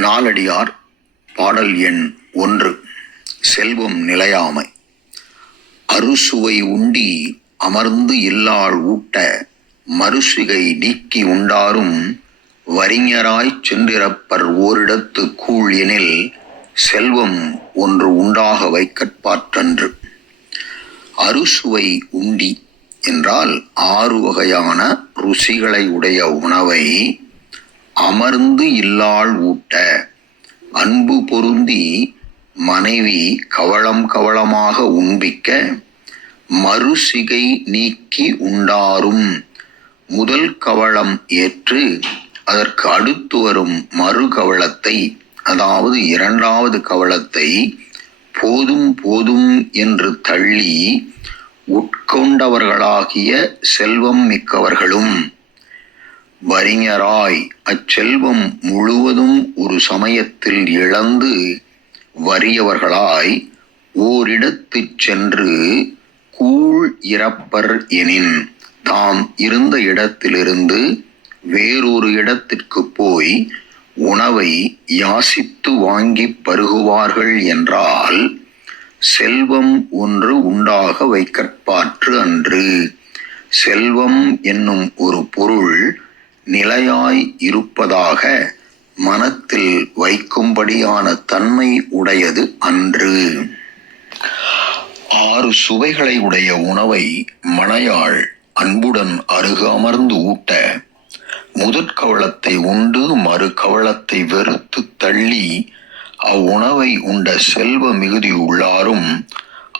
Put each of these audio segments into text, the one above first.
நாலடியார் பாடல் எண் ஒன்று. செல்வம் நிலையாமை. அறுசுவை உண்டி அமர்ந்து இல்லாள் ஊட்ட மறுசிகை நீக்கி உண்டாரும் வரிஞராய்ச் சென்றிறப்பர் ஓரிடத்து கூழ் எனில் செல்வம் ஒன்று உண்டாக வைக்கற்பாற்றன்று அறுசுவை உண்டி என்றால் ஆறு வகையான ருசிகளை உடைய உணவை அமர்ந்து இல்லாள் ஊட்ட. அன்பு பொருந்தி மனைவி கவளம் கவளமாக உண்பிக்க. மறுசிகை நீக்கி உண்டாரும். முதல் கவளம் ஏற்று அதற்கு அடுத்து வரும் மறு கவளத்தை அதாவது இரண்டாவது கவளத்தை போதும் போதும் என்று தள்ளி உட்கொண்டவர்களாகிய செல்வம் மிக்கவர்களும். வறிஞராய் அச்செல்வம் முழுவதும் ஒரு சமயத்தில் இழந்து வறியவர்களாய் ஓரிடத்துச் சென்று கூழ் இறப்பர் எனின் தாம் இருந்த இடத்திலிருந்து வேறொரு இடத்திற்கு போய் உணவை யாசித்து வாங்கி பருகுவார்கள் என்றால் செல்வம் ஒன்று உண்டாக வைக்கற்பாற்று அன்று. செல்வம் என்னும் ஒரு பொருள் நிலையாய் இருப்பதாக மனத்தில் வைக்கும்படியான தன்மை உடையது அன்று. ஆறு சுவைகளை உடைய உணவை மனையாள் அன்புடன் அருகு அமர்ந்து ஊட்ட முதற்கவளத்தை உண்டு மறு கவளத்தை வெறுத்து தள்ளி அவ்வுணவை உண்ட செல்வ மிகுதி உள்ளாரும்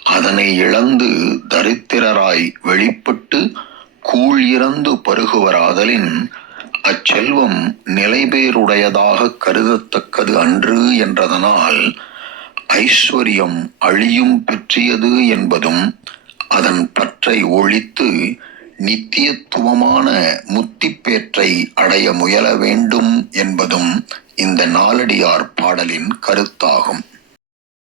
அதனை இழந்து தரித்திரராய் வெளிப்பட்டு கூழ் இறந்து பருகுவராதலின் அச்செல்வம் நிலைபேருடையதாக கருதத்தக்கது அன்று என்றதனால் ஐஸ்வர்யம் அழியும் பெற்றியது என்பதும் அதன் பற்றை ஒழித்து நித்தியத்துவமான முத்திப்பேற்றை அடைய முயல வேண்டும் என்பதும் இந்த நாலடியார் பாடலின் கருத்தாகும்.